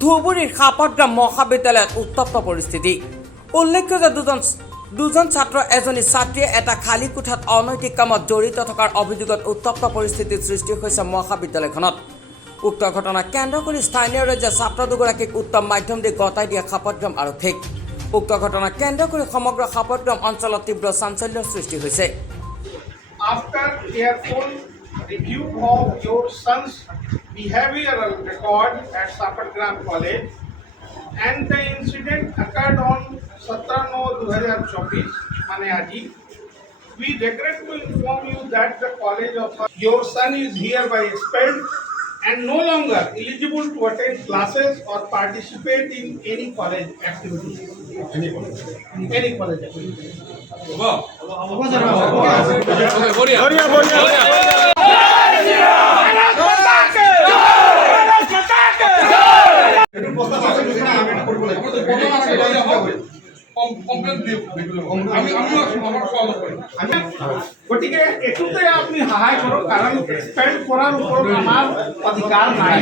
ধুবুৰীৰ সাপতগ্ৰাম মহাবিদ্যালয়ত উত্তপ্ত পৰিস্থিতি। উল্লেখ্য যে দুজন ছাত্ৰ এজনী ছাত্ৰীয়ে এটা খালী কোঠাত অনৈতিক কামত জড়িত থকাৰ অভিযোগত উত্তপ্ত পৰিস্থিতিৰ সৃষ্টি হৈছে মহাবিদ্যালয়খনত। উক্ত ঘটনাক কেন্দ্ৰ কৰি স্থানীয় ৰাজ্যৰ ছাত্ৰ দুগৰাকীক উত্তম মাধ্যম দি গতাই দিয়ে সাপতগ্ৰাম আৰক্ষীক। উক্ত ঘটনাক কেন্দ্ৰ কৰি সমগ্ৰ সাপতগ্ৰাম অঞ্চলত তীব্ৰ চাঞ্চল্যৰ সৃষ্টি হৈছে। After careful review of your son's behavioral record at Sapatgram College, and the incident occurred on 17/9/2024, mane aji, we regret to inform you that the college of your son is hereby expelled and no longer eligible to attend classes or participate in any college activities. Any college activities. গতিকে এটুতে আপনি সহায় করক, কারণ expend করার উপর আমার অধিকার নাই।